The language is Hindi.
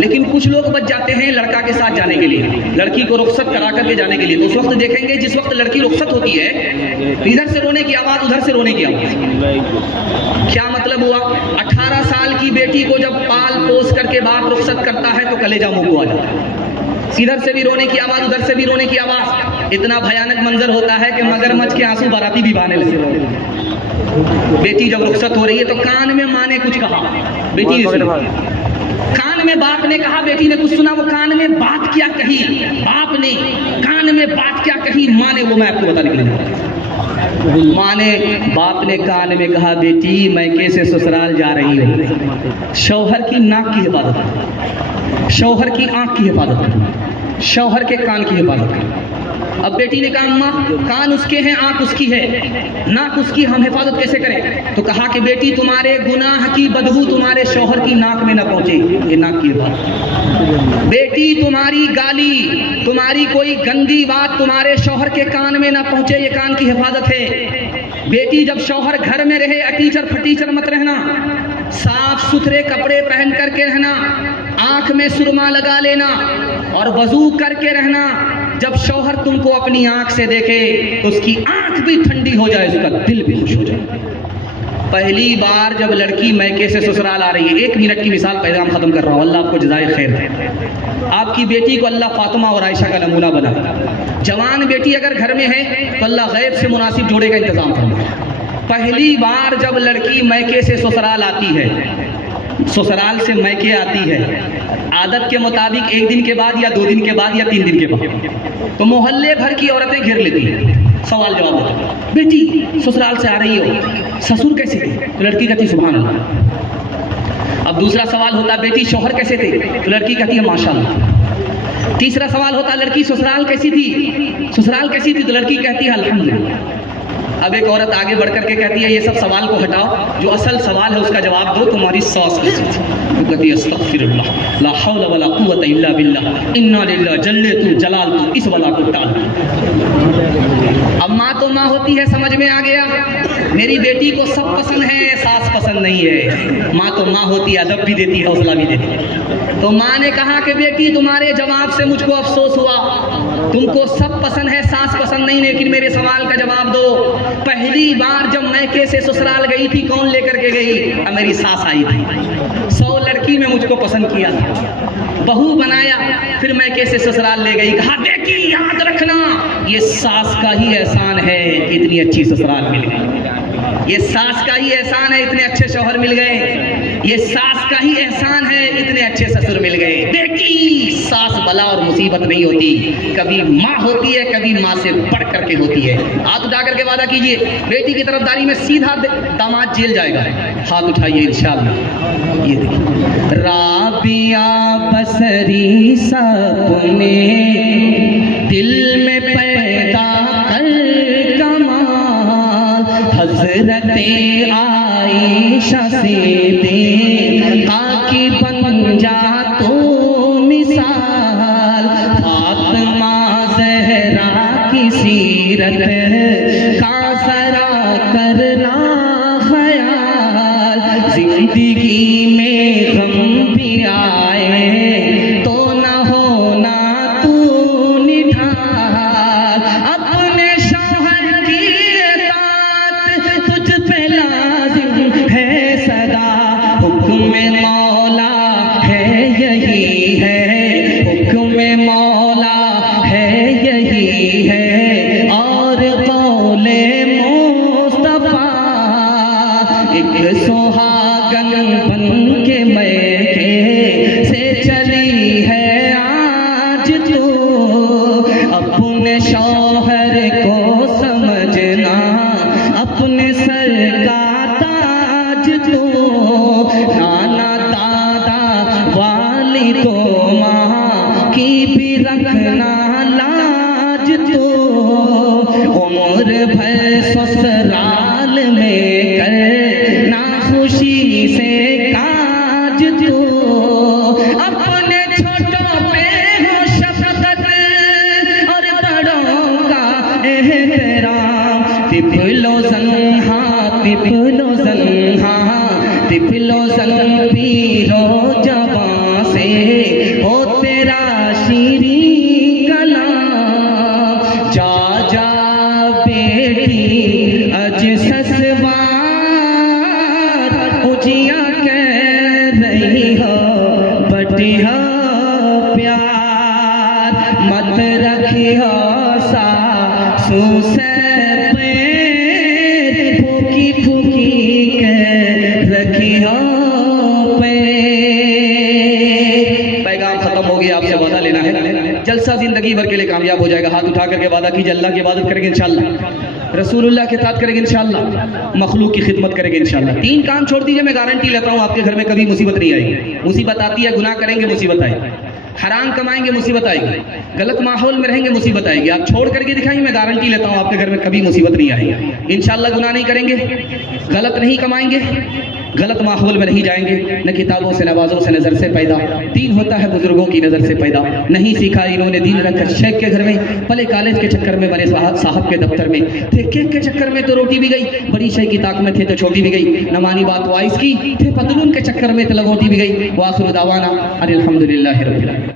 लेकिन कुछ लोग बच जाते हैं लड़का के साथ जाने के लिए, लड़की को रुखसत करा करके जाने के लिए। तो उस वक्त देखेंगे जिस वक्त लड़की रुखसत होती है तो इधर से रोने की आवाज़, उधर से रोने की आवाज़। क्या मतलब हुआ? 18 साल की बेटी को जब पाल पोस करके बाप रुखसत करता है तो कलेजा मुंह को आ जाता है। इधर से भी रोने की आवाज़, उधर से भी रोने की आवाज़। इतना भयानक मंजर होता है कि मगरमच्छ के आंसू बाराती भी बहाने लगे। बेटी जब रुखसत हो रही है तो कान में माँ ने कुछ कहा, बेटी ने सुना। कान में बाप ने कहा, बेटी ने कुछ सुना। वो कान में बात क्या कही बाप ने, कान में बात क्या कही माँ ने, वो मैं आपको बताने के लिए। माँ ने, बाप ने कान में कहा, बेटी मैके से ससुराल जा रही हो, शौहर की नाक की हिफाजत करो, शौहर की आंख की हिफाजत करो, शौहर के कान की हिफाजत करो। अब बेटी ने कहा, अम्मा कान उसके हैं, आंख उसकी है, नाक उसकी, हम हिफाजत कैसे करें? तो कहा कि बेटी तुम्हारे गुनाह की बदबू तुम्हारे शौहर की नाक में न पहुंचे, ये नाक की हिफाजत। बेटी तुम्हारी गाली, तुम्हारी कोई गंदी बात तुम्हारे शौहर के कान में न पहुंचे, ये कान की हिफाजत है। बेटी जब शौहर घर में रहे, अटीचर फटीचर मत रहना, साफ सुथरे कपड़े पहन करके रहना, आंख में सुरमा लगा लेना और वजू करके रहना। जब शौहर तुमको अपनी आंख से देखे तो उसकी आंख भी ठंडी हो जाए, उसका दिल भी खुश हो जाए। पहली बार जब लड़की मैके से ससुराल आ रही है, 1 मिनट की मिसाल पैगाम खत्म कर रहा हूँ, अल्लाह आपको जज़ाए खैर दे। आपकी बेटी को अल्लाह फातिमा और आयशा का नमूना बना। जवान बेटी अगर घर में है तो अल्लाह गैब से मुनासिब जोड़े का इंतजाम फरमा। पहली बार जब लड़की मैके से ससुराल आती है, ससुराल से मैके आती है, आदत के मुताबिक 1 दिन के बाद या 2 दिन के बाद या 3 दिन के बाद तो मोहल्ले भर की औरतें घेर लेती हैं, सवाल जवाब होता। बेटी ससुराल से आ रही हो, ससुर कैसे थे? तो लड़की कहती सुभान अल्लाह। अब दूसरा सवाल होता, बेटी शौहर कैसे थे? तो लड़की कहती है माशाअल्लाह। तीसरा सवाल होता, लड़की ससुराल कैसी थी, ससुराल कैसी थी? तो लड़की कहती है अल्हम्दुलिल्लाह। अब एक औरत आगे बढ़ करके कहती है, ये सब सवाल को हटाओ, जो असल सवाल है उसका जवाब दो, तुम्हारी सास कैसी थी? तो कहती है अस्तगफिरुल्लाह, ला हौला वला कुव्वता इल्ला बिल्लाह, इन्ना लिल्लाहि जल्ले तू जलाल तू, इस वाला को टाल। अब माँ तो माँ होती है, समझ में आ गया, मेरी बेटी को सब पसंद है, सास पसंद नहीं है। माँ तो माँ होती है, अदब भी देती है, हौसला भी देती है। तो माँ ने कहा कि बेटी तुम्हारे जवाब से मुझको अफसोस हुआ, तुमको सब पसंद है, सास पसंद नहीं, लेकिन मेरे सवाल का जवाब दो। पहली बार जब मैके से ससुराल गई थी, कौन लेकर के गई? मेरी सास आई थी। 100 लड़की में मुझको पसंद किया, बहू बनाया, फिर मैके से ससुराल ले गई। कहा बेटी याद रखना, ये सास का ही एहसान है कि इतनी अच्छी ससुराल मिल गई, ये सास का ही एहसान है इतने अच्छे शौहर मिल गए, ये सास का ही एहसान है इतने अच्छे ससुर मिल गए। बेटी सास बला और मुसीबत नहीं होती, कभी माँ होती है, कभी माँ से बढ़ करके होती है। हाथ उठा करके वादा कीजिए, बेटी की तरफदारी में सीधा दामाद जेल जाएगा। हाथ उठाइए इंशाअल्लाह। ये देखिए, राबिया बसरी सपने दिल में पैदा कर कमाल, हज़रते आयशा से देखा कि बन जा तो मिसाल, फातिमा ज़हरा की सीरत का ज़रा करना ख़याल, ज़िंदगी में गम भी आए तो न होना तू निढाल, अपने शौहर की इताअत तुझ पे लाज़िम है सदा, हुक्म मौला है यही है, हुक्म मौला है यही है, और कौले मुस्तफा एक सुहागन बन के मैके से चली है आज तू, अपने शौहर को समझना अपने सर का ताज तू, नाना दादा वाली तो माँ की भी रखना लाज तू, उम्र भर ससुराल में करना खुशी से काज तू, अपने छोटों पे हो शफकत और बड़ों का एहतराम, तिफलो ज़न्हा तिफलो ज़न्हा तिफलो ज़न पीरो जवां से में हो तेरा शीरी कलाम। जा जा बेटी अज ससवार उजिया कह रही हो बटिया प्यार। मत रखी हो सासू से पैर फूकी फूकी के रखी हो पैर। पैगाम खत्म हो गया, आपसे वादा लेना है, जलसा जिंदगी भर के लिए कामयाब हो जाएगा। हाथ उठा करके वादा कीजिए, अल्लाह की इबादत करेंगे इंशाअल्लाह, रसूलुल्लाह के साथ करेंगे इंशाअल्लाह, मखलूक की खिदमत करेंगे इंशाअल्लाह। 3 काम छोड़ दीजिए, मैं गारंटी लेता हूँ आपके घर में कभी मुसीबत नहीं आएगी। मुसीबत आती है, गुनाह करेंगे मुसीबत आएगी, हराम कमाएंगे मुसीबत आएगी, गलत माहौल में रहेंगे मुसीबत आएगी। आप छोड़ करके दिखाइए, मैं गारंटी लेता हूँ आपके घर में कभी मुसीबत नहीं आएगी इंशाअल्लाह। गुनाह नहीं करेंगे, गलत नहीं कमाएंगे, गलत माहौल में नहीं जाएंगे, न किताबों से नवाजों से नज़र से पैदा। दीन होता है बुजुर्गों की नज़र से पैदा, नहीं सीखा इन्होंने दीन रखकर शेख के घर में, पले कॉलेज के चक्कर में, बने साहब के दफ्तर में थे, केक के चक्कर में तो रोटी भी गई, बड़ी शेख की ताक में थे तो छोटी भी गई, न मानी बात वाइस की थे, पतलून के चक्कर में तो लगोटी भी गई। वाखिर दावाना अनिल हम्दुलिल्लाहि रब्बिल आलमीन।